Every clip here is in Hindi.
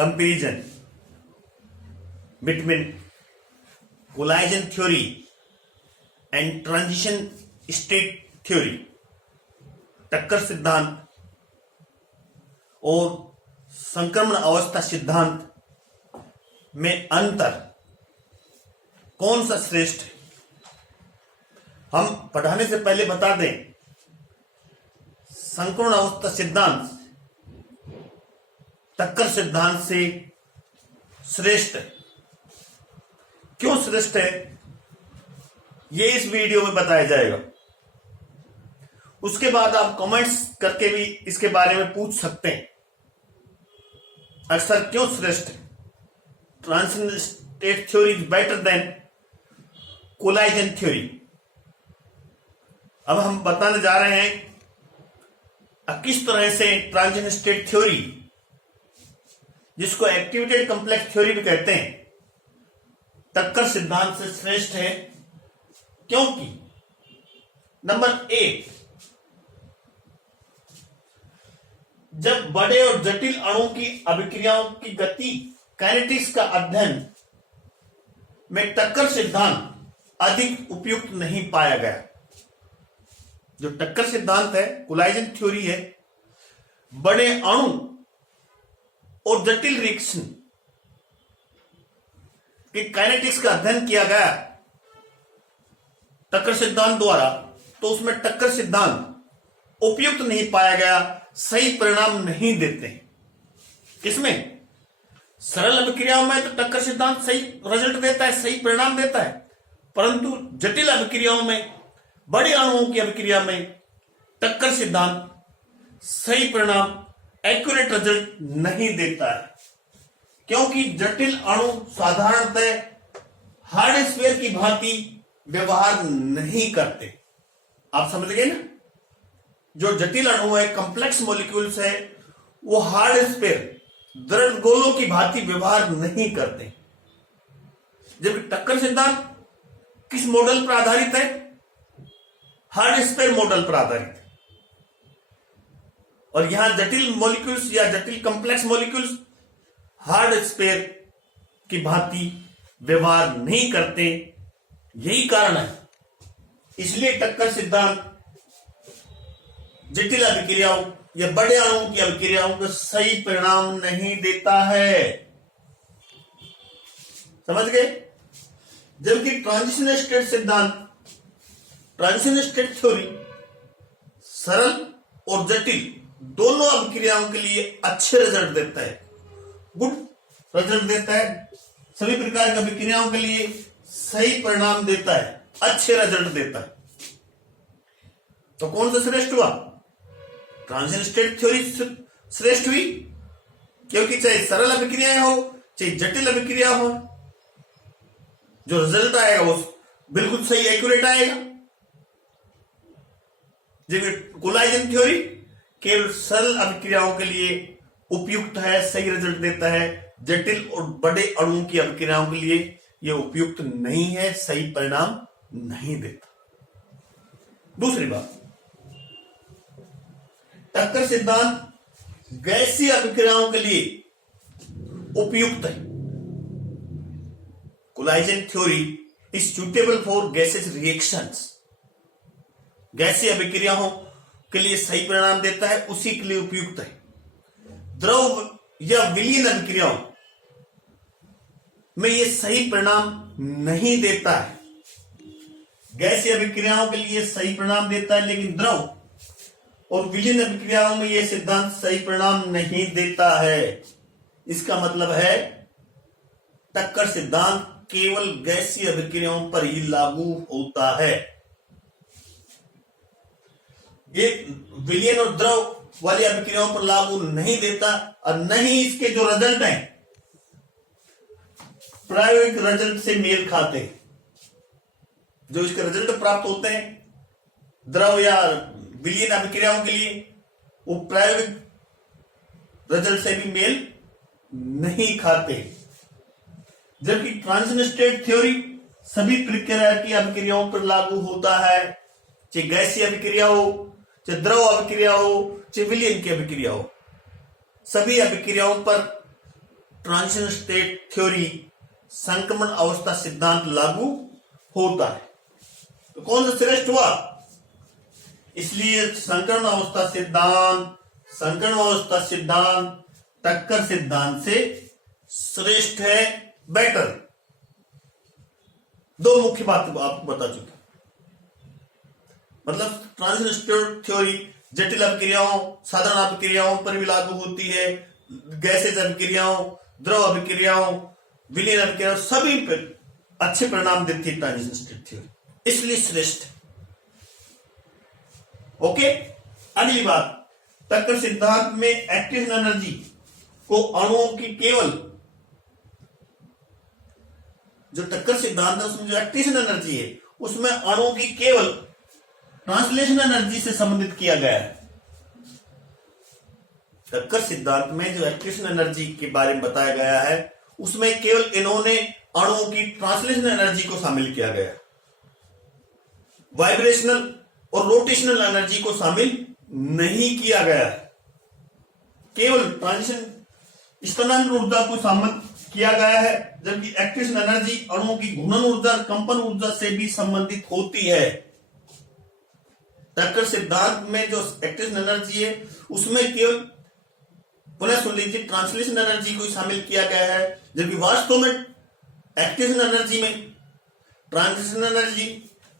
comparison between collision theory and transition state theory, टक्कर सिद्धांत और संक्रमण अवस्था सिद्धांत में अंतर कौन सा श्रेष्ठ है। हम पढ़ाने से पहले बता दें, संक्रमण अवस्था सिद्धांत टक्कर सिद्धांत से श्रेष्ठ है। क्यों श्रेष्ठ है, यह इस वीडियो में बताया जाएगा। उसके बाद आप कमेंट्स करके भी इसके बारे में पूछ सकते हैं, अक्सर क्यों श्रेष्ठ है। Transition state theory is better than collision theory. अब हम बताने जा रहे हैं किस तरह से ट्रांजिशन स्टेट थ्योरी, जिसको एक्टिवेटेड कॉम्प्लेक्स थ्योरी भी कहते हैं, टक्कर सिद्धांत से श्रेष्ठ है। क्योंकि नंबर एक, जब बड़े और जटिल अणुओं की अभिक्रियाओं की गति काइनेटिक्स का अध्ययन में टक्कर सिद्धांत अधिक उपयुक्त नहीं पाया गया। जो टक्कर सिद्धांत है, कोलाइजन थ्योरी है, बड़े अणु और जटिल रिएक्शन के काइनेटिक्स का अध्ययन किया गया टक्कर सिद्धांत द्वारा, तो उसमें टक्कर सिद्धांत उपयुक्त नहीं पाया गया, सही परिणाम नहीं देते। किसमें? सरल अभिक्रियाओं में तो टक्कर सिद्धांत सही रिजल्ट देता है, सही परिणाम देता है, परंतु जटिल अभिक्रियाओं में, बड़े अणुओं की अभिक्रिया में टक्कर सिद्धांत सही परिणाम, एक्यूरेट रिजल्ट नहीं देता है। क्योंकि जटिल अणु साधारणतः हार्ड स्फीयर की भांति व्यवहार नहीं करते। आप समझ गए ना? जो जटिल अणु है, कॉम्प्लेक्स मॉलिक्यूल्स है, वो हार्ड स्फीयर, दृढ़ गोलों की भांति व्यवहार नहीं करते। जबकि टक्कर सिद्धांत किस मॉडल पर आधारित है? हार्ड स्फीयर मॉडल पर आधारित है। और यहां जटिल मॉलिक्यूल्स या जटिल कॉम्प्लेक्स मॉलिक्यूल्स हार्ड स्फीयर की भांति व्यवहार नहीं करते। यही कारण है, इसलिए टक्कर सिद्धांत जटिल अभिक्रियाओं या बड़े अणुओं की अभिक्रियाओं को सही परिणाम नहीं देता है। समझ गए? जबकि ट्रांजिशन स्टेट सिद्धांत, ट्रांजिशन स्टेट थ्योरी सरल और जटिल दोनों अभिक्रियाओं के लिए अच्छे रिजल्ट देता है, गुड रिजल्ट देता है। सभी प्रकार की अभिक्रियाओं के लिए सही परिणाम देता है, अच्छे रिजल्ट देता है। तो कौन सा श्रेष्ठ हुआ? ट्रांजिशन स्टेट थ्योरी श्रेष्ठ हुई, क्योंकि चाहे सरल अभिक्रियाएं हो, चाहे जटिल अभिक्रिया हो, जो रिजल्ट आएगा वो बिल्कुल सही, एक्यूरेट आएगा। जबकि कोलाइजन थ्योरी केवल सरल अभिक्रियाओं के लिए उपयुक्त है, सही रिजल्ट देता है। जटिल और बड़े अणुओं की अभिक्रियाओं के लिए यह उपयुक्त नहीं है, सही परिणाम नहीं देता। दूसरी बात, टक्कर सिद्धांत गैसीय अभिक्रियाओं के लिए उपयुक्त है। Collision theory is suitable for gases reactions. गैसीय अभिक्रियाओं के लिए सही परिणाम देता है, उसी के लिए उपयुक्त है। द्रव या विलीन अभिक्रियाओं में यह सही परिणाम नहीं देता है। गैसीय अभिक्रियाओं के लिए सही परिणाम देता है, लेकिन द्रव और विलीन अभिक्रियाओं में यह सिद्धांत सही परिणाम नहीं देता है। इसका मतलब है टक्कर सिद्धांत केवल गैसीय अभिक्रियाओं पर ही लागू होता है। ये विलीन और द्रव वाली अभिक्रियाओं पर लागू नहीं देता, और न ही इसके जो रिजल्ट हैं प्रायोगिक रिजल्ट से मेल खाते हैं। जो इसके रिजल्ट प्राप्त होते हैं द्रव या विलीन अभिक्रियाओं के लिए, वो प्रायोगिक रिजल्ट से भी मेल नहीं खाते। जबकि ट्रांजिशन स्टेट थ्योरी सभी प्रक्रिया की अभिक्रियाओं पर लागू होता है, चाहे गैसीय अभिक्रिया हो, चाहे द्रव अभिक्रिया हो, चाहे विलीन की अभिक्रिया हो। सभी अभिक्रियाओं पर ट्रांजिशन स्टेट थ्योरी, संक्रमण अवस्था सिद्धांत लागू होता है। तो कौन सा श्रेष्ठ हुआ? इसलिए संक्रमण अवस्था सिद्धांत टक्कर सिद्धांत से श्रेष्ठ है, बेटर। दो मुख्य बात आपको बता चुका। मतलब ट्रांजिशन स्टेट थ्योरी जटिल अभिक्रियाओं, साधारण अभिक्रियाओं पर भी लागू होती है, गैसेज अभिक्रियाओं, द्रव अभिक्रियाओं, विलीन अभिक्रियाओं, सभी पर अच्छे परिणाम देती है ट्रांजिशन स्टेट थ्योरी, इसलिए श्रेष्ठ। ओके, अगली बात, टक्कर सिद्धांत में एक्टिवेशन एनर्जी को अणुओं की केवल, जो टक्कर सिद्धांत है उसमें जो एक्टिवेशन एनर्जी है उसमें अणुओं की केवल ट्रांसलेशन एनर्जी से संबंधित किया गया है। टक्कर सिद्धांत में जो एक्टिवेशन एनर्जी के बारे में बताया गया है उसमें केवल इन्होंने अणुओं की ट्रांसलेशन एनर्जी को शामिल किया गया, वाइब्रेशनल और रोटेशनल एनर्जी को शामिल नहीं किया गया है। केवल ट्रांजिशन स्थानांतरण ऊर्जा को शामिल किया गया है, जबकि एक्टिवेशन एनर्जी अणुओं की घूर्णन ऊर्जा, कंपन ऊर्जा से भी संबंधित होती है। टक्कर सिद्धांत में जो एक्टिवेशन एनर्जी है उसमें केवल, पुनः सुन लीजिए, ट्रांसलेशन एनर्जी को शामिल किया गया है, जबकि वास्तव में एक्टिवेशन एनर्जी में ट्रांजिशन एनर्जी,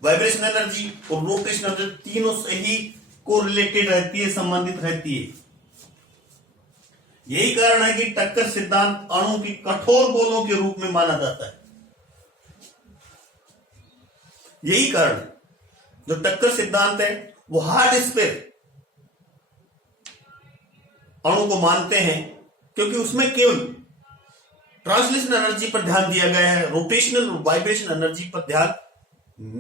वाइब्रेशन एनर्जी और रोटेशन एनर्जी तीनों से ही कोरिलेटेड रहती है, संबंधित रहती है। यही कारण है कि टक्कर सिद्धांत अणु की कठोर गोलों के रूप में माना जाता है। यही कारण है जो टक्कर सिद्धांत है वो हार्ड स्फीयर अणु को मानते हैं, क्योंकि उसमें केवल ट्रांसलेशन एनर्जी पर ध्यान दिया गया है, रोटेशनल और वाइब्रेशन एनर्जी पर ध्यान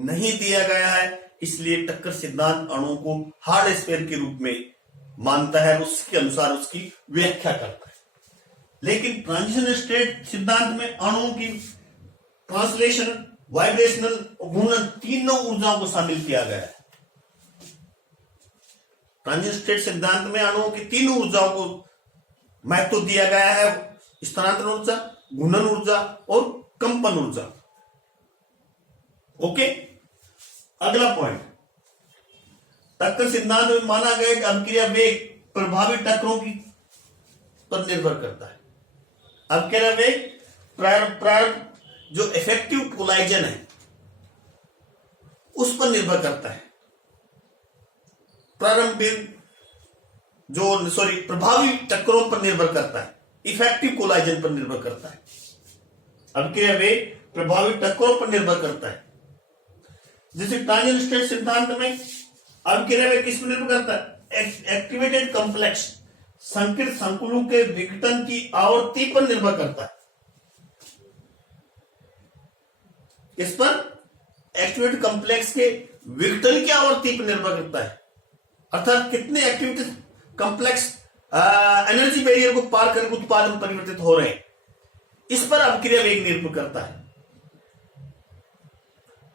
नहीं दिया गया है। इसलिए टक्कर सिद्धांत अणु को हार्ड स्फीयर के रूप में मानता है, उसके अनुसार उसकी व्याख्या करता है। लेकिन ट्रांजिशन स्टेट सिद्धांत में अणुओं की ट्रांसलेशन, वाइब्रेशनल और घूर्णन तीनों ऊर्जाओं को शामिल किया गया है। ट्रांजिशन स्टेट सिद्धांत में अणुओं की तीनों ऊर्जाओं को महत्व दिया गया है, स्थानांतरण ऊर्जा, घूर्णन ऊर्जा और कंपन ऊर्जा। ओके, अगला पॉइंट, टक्कर सिद्धांत में माना गया कि अभिक्रिया वेग प्रभावी टक्करों की पर निर्भर करता है। अभिक्रिया वेग प्रारंभ जो इफेक्टिव कोलाइजन है उस पर निर्भर करता है। प्रभावी टक्करों पर निर्भर करता है, इफेक्टिव कोलाइजन पर निर्भर करता है। अभिक्रिया वेग प्रभावी टक्करों पर निर्भर करता है। जैसे ट्रांजिशन स्टेट सिद्धांत में अभिक्रिया वेग किस पर निर्भर करता है? एक्टिवेटेड कॉम्प्लेक्स संकीर्ण संकुलों के विघटन की आवृत्ति पर निर्भर करता है। इस पर एक्टिवेटेड कॉम्प्लेक्स के विघटन की आवृत्ति पर निर्भर करता है, अर्थात कितने एक्टिवेटेड कॉम्प्लेक्स एनर्जी बैरियर को पार करके उत्पाद में परिवर्तित हो रहे हैं, इस पर अभिक्रिया वेग निर्भर करता है।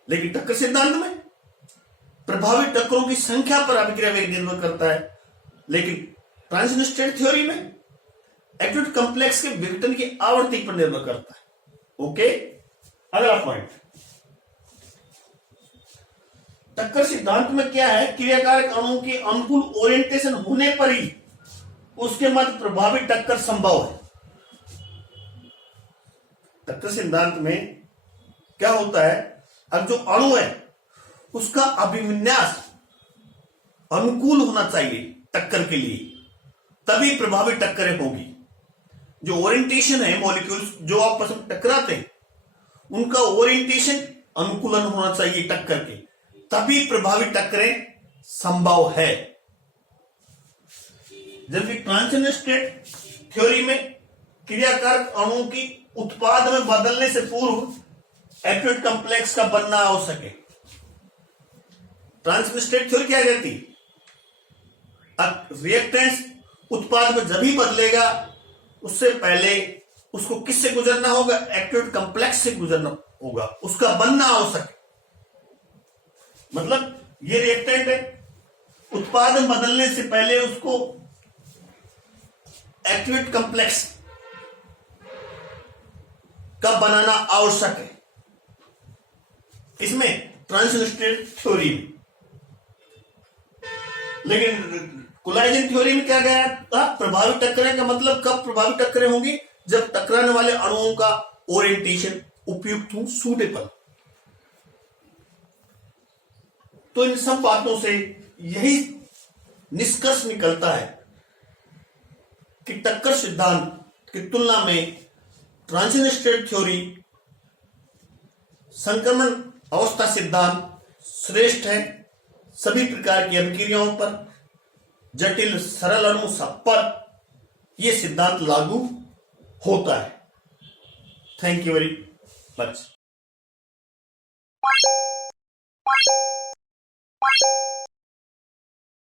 लेकिन टक्कर सिद्धांत में प्रभावी टक्करों की संख्या पर अभिक्रिया वेग निर्भर करता है, लेकिन ट्रांजिशन स्टेट थ्योरी में एक्टिवेटेड कॉम्प्लेक्स के विघटन की आवृत्ति पर निर्भर करता है। ओके, अगला पॉइंट, टक्कर सिद्धांत में क्या है? क्रियाकारक अणुओं की अनुकूल ओरिएंटेशन होने पर ही उसके मध्य प्रभावी टक्कर संभव है। टक्कर सिद्धांत में क्या होता है? अब जो अणु है उसका अभिविन्यास अनुकूल होना चाहिए टक्कर के लिए, तभी प्रभावी टक्करें होगी। जो ओरिएंटेशन है मॉलिक्यूल्स जो आपस में टकराते हैं उनका ओरिएंटेशन अनुकूलन होना चाहिए टक्कर के, तभी प्रभावी टक्करें संभव है। जबकि ट्रांजिशन स्टेट थ्योरी में क्रियाकारक अणुओं की उत्पाद में बदलने से पूर्व एक्टिवेटेड कॉम्प्लेक्स का बनना आवश्यक है। ट्रांजिशन स्टेट थ्योरी क्या कहती है? रिएक्टेंट्स उत्पाद में जब ही बदलेगा उससे पहले उसको किससे गुजरना होगा? एक्टिवेटेड कॉम्प्लेक्स से गुजरना होगा, उसका बनना आवश्यक है। मतलब ये रिएक्टेंट है, उत्पाद में बदलने से पहले उसको एक्टिवेटेड कॉम्प्लेक्स का बनाना आवश्यक है। इसमें ट्रांसलेशनल थ्योरी में, लेकिन कोलाइजन थ्योरी में क्या गया था? प्रभावी टक्करें का मतलब कब प्रभावी टक्करें होंगी? जब टकराने वाले अणुओं का ओरिएंटेशन उपयुक्त हो, सूटेबल। तो इन सब बातों से यही निष्कर्ष निकलता है कि टक्कर सिद्धांत की तुलना में ट्रांजिशन स्टेट थ्योरी, संक्रमण अवस्था सिद्धांत श्रेष्ठ है सभी प्रकार की अभिक्रियाओं पर, जटिल सरल अणु सब पर यह सिद्धांत लागू होता है। Thank you very much.